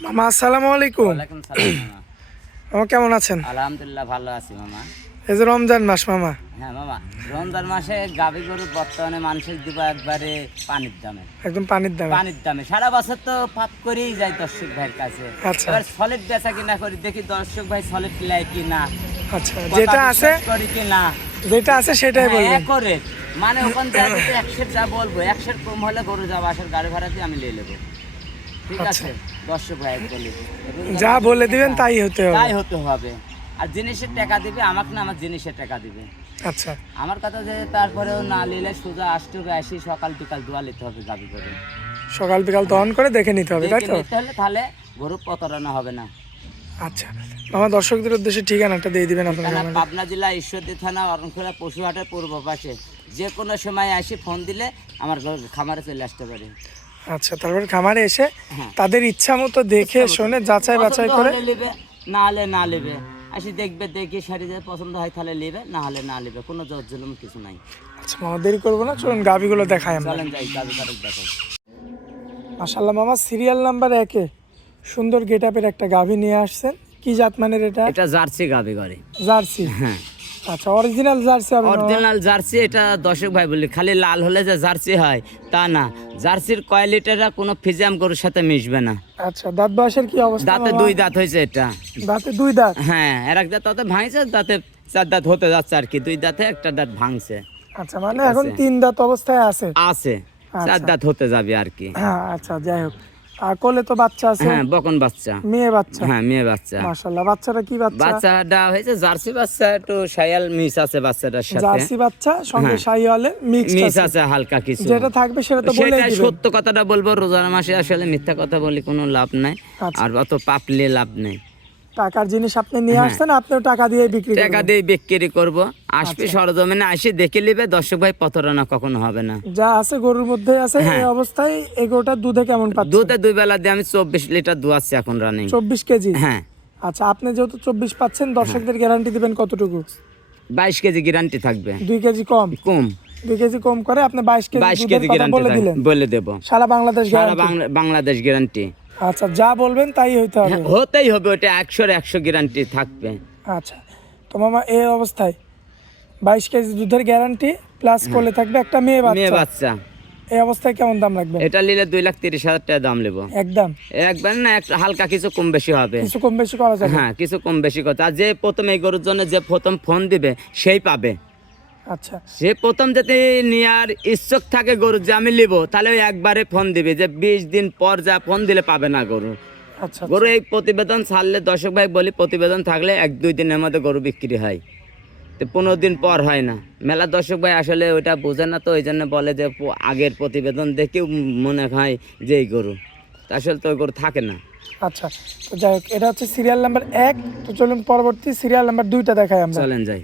মামা আসসালামু আলাইকুম। ওয়ালাইকুম সালাম মামা। মামা কেমন আছেন? আলহামদুলিল্লাহ ভালো আছি মামা। এই যে রমজান মাস মামা। হ্যাঁ মামা, রমজান মাসে গাভী গরু বর্তমানে মানুষের দিব একবারে পানির দামে। একদম পানির দামে। পানির দামে সারা বছর তো পাপ করেই যায় দর্শক ভাইয়ের কাছে। আচ্ছা। এবার সলিড বেচা কিনা করি, দেখি দর্শক ভাই সলিড লাই কিনা, আচ্ছা, যেটা আছে করি কিনা, যেটা আছে সেটাই বলবেন। করে মানে ওখান থেকে 100 যা বলবো 100 কম হলে গরু যাবো আসার গাড়ি ভাড়া দিয়ে আমি নিয়ে নেবো। ঠিক আছে, দর্শক ভাই বলি যা বলে দিবেন তাই হতে হবে। তাই হতে হবে। আর জিনিসের টাকা দিবে আমাকে না, আমার জিনিসের টাকা দিবে। আচ্ছা, আমার কথা যে তারপরেও না নিলে সোজা আসতে হবে, আসি সকাল বিকাল দোয়া নিতে হবে গাবি করে। সকাল বিকাল দহন করে দেখে নিতে হবে, তাই তো? নিতে হলে তাহলে গরু প্রতারণা হবে না। আচ্ছা মামা, দর্শকদের উদ্দেশ্যে ঠিকানাটা দিয়ে দিবেন আপনার। পাবনা জেলা ঈশ্বরদী থানা অরণখোলা পশুহাটের পূর্ব পাশে। যে কোনো সময় আসি ফোন দিলে আমার খামারে চলে আসতে পারে। আচ্ছা, তারপর খামারে এসে হ্যাঁ। তাদের ইচ্ছা মতো দেখে শুনে যাচাই বাছাই করে নেবে, না হলে না নেবে। আসি দেখবে, দেখে সারি যায়, পছন্দ হয় তাহলে নেবে, না হলে না নেবে। কোনো জোর জুলুম কিছু নাই। আচ্ছা মামা, দেরি করবো না, চলুন গাভিগুলো দেখাই আমরা। চলেন যাই গাবি কাটক দেখো। মাশাআল্লাহ মামা, সিরিয়াল নাম্বার 1 সুন্দর গেটআপের একটা গাভি নিয়ে আসছেন। কি জাত মানের এটা? এটা জার্সি গাবি করে। জার্সি? হ্যাঁ, আচ্ছা, অরিজিনাল জার্সি? Original jersey. এটা দর্শক ভাই বলি খালি লাল হলে যে জার্সি হয় তা না, জার্সির কোয়ালিটিটা কোনো ফিজিয়াম গরুর সাথে মিশবে না। আচ্ছা, দাঁত বয়সের কি অবস্থা? দাঁতে 2 দাঁত হয়েছে এটা। দাঁতে 2 দাঁত? হ্যাঁ, আর এক দাঁত তাতে ভাঙছে, দাঁতে 4 দাঁত হতে যাচ্ছে আর কি। 2 দাঁতে একটা দাঁত ভাঙছে। আচ্ছা, মানে এখন 3 দাঁত অবস্থায় আছে? আছে, 4 দাঁত হতে যাবে আর কি। হ্যাঁ, আচ্ছা, যাই হোক। আর কোলে তো বাচ্চা আছে? হ্যাঁ, বকন বাচ্চা। মেয়ে বাচ্চা? হ্যাঁ, মেয়ে বাচ্চা। মাশাআল্লাহ, বাচ্চাটা কি বাচ্চা? বাচ্চাটা হয়েছে জার্সি বাচ্চা, একটু শায়াল মিক্স আছে বাচ্চাটার সাথে। জার্সি বাচ্চা সঙ্গে শাহিওয়ালের মিক্স আছে হালকা কিছু। যেটা থাকবে সেটা তো বলেই সেটা দিবেন। সত্য কথাটা বলবো, রোজার মাসে আসলে মিথ্যা কথা বলি কোনো লাভ নাই। আর অত পাপলে লাভ নেই। টাকার জিনিস আপনি নিয়ে আসছেন, আপনিও টাকা দিয়ে বিক্রি করবেন। টাকা দিয়ে বিক্রি করব। আসবে সরজমিনে আসি দেখে নিবে, দর্শক ভাই প্রতারণা কখনো হবে না। যা আছে গরুর মধ্যে আছে। এই অবস্থায় এই গরুটার দুধে কেমন পাচ্ছেন? দুধে 2 বেলা দিয়ে আমি 24 লিটার দুয়াচ্ছি এখন রানিং। 24 কেজি? হ্যাঁ। আচ্ছা, আপনি যেহেতু 24 পাচ্ছেন, দর্শকদের গ্যারান্টি দিবেন কতটুকু? 22 কেজি গ্যারান্টি থাকবে। 2 কেজি কম? 2 কেজি কম করে আপনি 22 কেজি 22 দুধের কেজি কথা গ্যারান্টি বলে দিলেন। বলে দেব। সারা বাংলাদেশ সারা গ্যারান্টি? বাংলাদেশ গ্যারান্টি। আচ্ছা, যা বলবেন তাই হইতে হবে? হতেই হবে, ওটা 100 গ্যারান্টি থাকবে। আচ্ছা, তো মামা এই অবস্থায় 22 কেজি দুধের গ্যারান্টি প্লাস কোলে থাকবে একটা মেয়ে বাচ্চা। এই অবস্থায় কেমন দাম রাখবেন? এটা নিলে 2,30,000 টাকা দাম নেব। একদম? একবার না, একটা হালকা কিছু কম বেশি হবে। কিছু কম বেশি করা যাবে? হ্যাঁ, কিছু কম বেশি কথা। আর যে প্রথম এই গরুর জন্য যে প্রথম ফোন দিবে সেই পাবে। আচ্ছা, সে প্রথম যদি নেওয়ার ইচ্ছুক থাকে গরু যে আমি নিব, তাহলে ওই একবারে ফোন দিবে। যে 20 দিন পর যা ফোন দিলে পাবে না গরু। আচ্ছা, গরু এই প্রতিবেদন ছাড়লে, দর্শক ভাই বলি, প্রতিবেদন থাকলে 1-2 দিনের মধ্যে গরু বিক্রি হয়। তো 15 দিন পর হয় না। মেলা দর্শক ভাই আসলে ওইটা বোঝে না, তো ওই জন্য বলে যে আগের প্রতিবেদন দেখেও মনে হয় যে এই গরু, আসলে তো ওই গরু থাকে না। আচ্ছা, তো যাই হোক, এটা হচ্ছে সিরিয়াল নাম্বার 1। তো চলুন পরবর্তী সিরিয়াল নাম্বার 2টা দেখাই আমরা। চলেন যাই।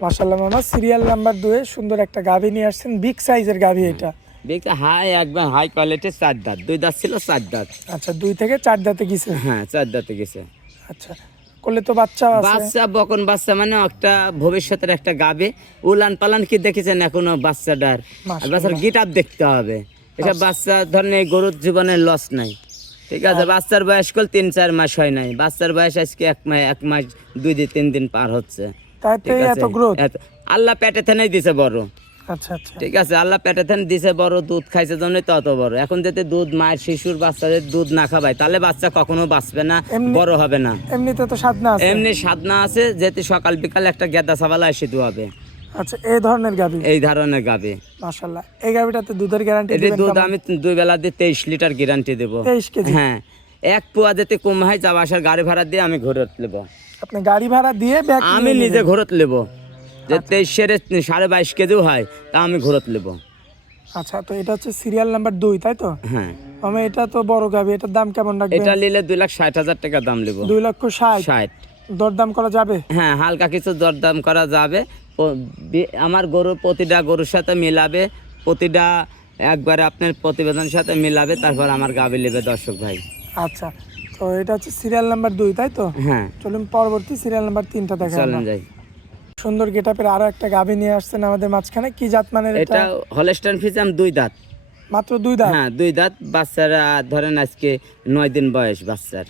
মাশাআল্লাহ মামা, সিরিয়াল নাম্বার 2 সুন্দর একটা গাভী নিয়ে আসছেন, বিগ সাইজের গাভী এটা। দেখতে হাই, একবার হাই কোয়ালিটির 4 দাঁত। 2 দাঁত ছিল, 4 দাঁত। আচ্ছা, 2 থেকে 4 দাঁতে গেছে? হ্যাঁ, 4 দাঁতে গেছে। আচ্ছা, কোলে তো বাচ্চা আছে? বাচ্চা, বকন বাচ্চা, মানে একটা ভবিষ্যতের একটা গাবে। উলান পালান কি দেখেছেন এখনো বাচ্চাটার? আর বাচ্চার গিটার দেখতে হবে। এটা বাচ্চা ধরেন এই গরুর জীবনে লস নাই। ঠিক আছে, বাচ্চার বয়স কল 3-4 মাস হয় নাই। বাচ্চার বয়স আজকে 1 মাস 2-3 দিন পার হচ্ছে। তাইতে এত গ্রোথ? আল্লাহ পেটে থেনেই দিছে বড়। আচ্ছা আচ্ছা, ঠিক আছে, আল্লাহ পেটে থেন দিছে বড়, দুধ খাইছে জন্যই তত বড়। এখন যদি দুধ মায়ের শিশুর বাচ্চাদের দুধ না খাবায়, তাহলে বাচ্চা কখনো বাঁচবে না, বড় হবে না। এমনিতে তো সাধনা আছে? এমনি সাধনা আছে, যেতে সকাল বিকাল একটা গেদা ছাবালা এসে দুয়াবে। আচ্ছা, এই ধরনের গাভী? এই ধরনের গাবে। মাশাআল্লাহ, এই গাভীটাতে দুধের গ্যারান্টি এটি দিবেন? দুধ আমি 2 বেলা দিয়ে 23 লিটার গ্যারান্টি দেব। 23 কেজি? হ্যাঁ, 1 পোয়া যেতে কম হয়, যাওয়া আসার গাড়ি ভাড়া দিয়ে আমি ঘুরত নেব। আপনি গাড়ি ভাড়া দিয়ে ব্যাগ? আমি নিজে ঘুরত নেব। যে 23 22.5 কেজিও হয়, তা আমি ঘুরত নেব। আচ্ছা, তো এটা হচ্ছে সিরিয়াল নাম্বার 2, তাই তো? হ্যাঁ। আমি এটা তো বড় গাভী, এটার দাম কেমন রাখবেন? এটা নিলে 2,60,000 টাকা দাম নেব। 2,60,000? দরদাম করা যাবে? হ্যাঁ, হালকা কিছু দরদাম করা যাবে। আমার গরু প্রতিটা গরুর সাথে মিলাবে, প্রতিটা একবারে আপনার প্রতিবেদনের সাথে মিলাবে, তারপর আমার গাভী নেবে দর্শক ভাই। আচ্ছা, তো এটা হচ্ছে সিরিয়াল নাম্বার 2, তাই তো? হ্যাঁ, চলুন পরবর্তী সিরিয়াল নাম্বার 3টা দেখাই। চলেন যাই। সুন্দর গেটআপের আরো একটা গাভী নিয়ে আসছেন আমাদের মাঝখানে। কি জাত মানের এটা? এটা হলস্টাইন ফ্রিজিয়ান 2 দাঁত। মাত্র 2 দাঁত। হ্যাঁ 2 দাঁত। বাচ্চারা ধরেন আজকে 9 দিন বয়স বাচ্চার।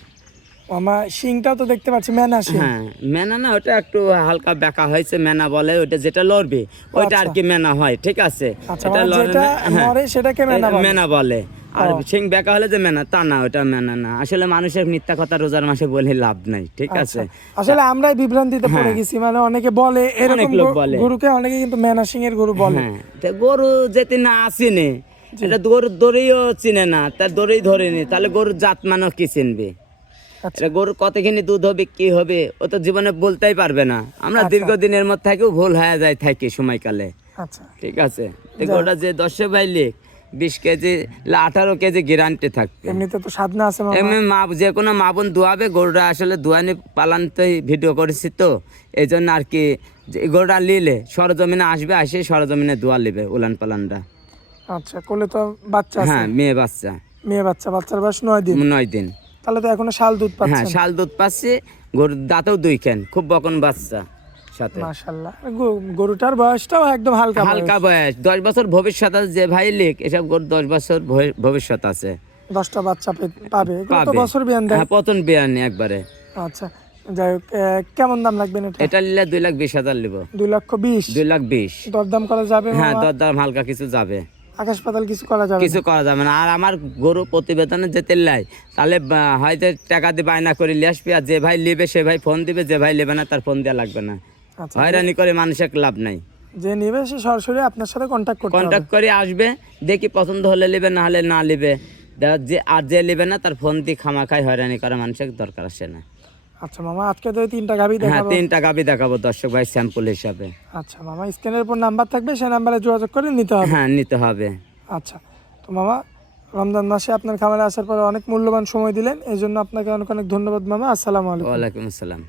মামা শিংটাও তো দেখতে পাচ্ছি মেনা শিং। হ্যাঁ মেনা না, ওটা একটু হালকা বেঁকা হয়েছে, মেনা বলে ওটা, যেটা লড়বে ওইটা আর কি মেনা হয়, ঠিক আছে। আচ্ছা, এটা মানে লড়ে যেটা না, হ্যাঁ, নড়ে সেটাকে মেনা বলে। মেনা বলে। আর শিং বেঁকা হলে যে মেনা, তা না, ওটা মেনা না। আসলে মানুষের মিথ্যা কথা রোজার মাসে বলে লাভ নাই, ঠিক আছে। আসলে আমরাই বিভ্রান্তিতে পড়ে গেছি, মানে অনেকে বলে এরকম লোক বলে। গরুকে অনেকে কিন্তু মেনা শিং এর গরু বলে। হ্যাঁ, তা গরু যেতে না আসেনি, এটা গরুর দড়িও চিনে না, তার দড়ি ধরেনি, তাহলে গরুর জাত মানও কি চিনবে? আচ্ছা। এটা গরুর কতখানি দুধ হবে, কি হবে, ও তো জীবনে বলতেই পারবে না। আমরা দীর্ঘদিনের মধ্যে থাকেও ভুল হয়ে যায় থাকি সময়কালে, আচ্ছা, ঠিক আছে। তো গরুটা যে 10 ভাই লিখ 20 কেজি 18 কেজি গ্যারান্টি থাকবে। এমনিতে তো সাধনা আছে মামা। এমনি যে কোনো মা বোন দোয়াবে, গরুটা আসলে দোয়ানি পালানতেই ভিডিও করেছি তো, এই জন্য আর কি। যে গরুটা নিলে সরজমিনে আসবে, আসে সরজমিনে দোয়া নেবে উলান পালানটা। আচ্ছা, কোলে তো বাচ্চা আছে। হ্যাঁ মেয়ে বাচ্চা। মেয়ে বাচ্চা, বাচ্চার বয়স 9 দিন। 9 দিন। তাহলে তো এখনো শাল দুধ হ্যাঁ পাচ্ছেন। শাল দুধ পাচ্ছে, গরুর দাঁতেও 2 খান, খুব বকন বাচ্চা সাথে। মাশাআল্লাহ। গরুটার বয়সটাও একদম হালকা হালকা বয়স, 10 বছর ভবিষ্যৎ আছে। যে ভাই লিখ এসব গরু 10 বছর ভবিষ্যৎ আছে। 10টা বাচ্চা পাবে। এগুলো তো বছর বিয়ান দেয়। হ্যাঁ প্রথম বিয়ানি একবারে। আচ্ছা, যাই হোক, কেমন দাম লাগবে এটা? এটা নিলে 2,20,000 নিব। 2,20,000। 2,20,000। দরদাম করা যাবে হ্যাঁ মামা? দরদাম হালকা কিছু যাবে। আকাশ পাতাল কিছু করা যাবে কিছু করা যাবে না। আর আমার গরু প্রতিবেদনে যেতে লাই, তাহলে হয়তো টাকা দিয়ে বায়না করে নিয়ে আসবি, আর যে ভাই নেবে সে ভাই ফোন দিবে, যে ভাই নেবে না তার ফোন দেওয়া লাগবে না। আচ্ছা, হয়রানি করে মানুষের লাভ নাই। যে নেবে সে সরাসরি আপনার সাথে কন্ট্যাক্ট করতে হবে। কন্ট্যাক্ট করে আসবে, দেখি পছন্দ হলে নেবে, না হলে না নেবে। যে আর যে নেবে না তার ফোন দিয়ে খামাখাই হয়রানি করা মানুষের দরকার আসে না। আচ্ছা মামা, আজকে তো 3টা গাভী হ্যাঁ দেখাবো। 3টা গাভী দেখাবো দর্শক ভাই স্যাম্পল হিসাবে। আচ্ছা মামা, স্ক্রিনের উপর নাম্বার থাকবে, সেই নাম্বারে যোগাযোগ করে নিতে হবে। হ্যাঁ নিতে হবে। আচ্ছা, তো মামা রমজান মাসে আপনার খামারে আসার পরে অনেক মূল্যবান সময় দিলেন, এই জন্য আপনাকে অনেক অনেক ধন্যবাদ মামা। আসসালামু আলাইকুম। ওয়ালাইকুম আসসালাম।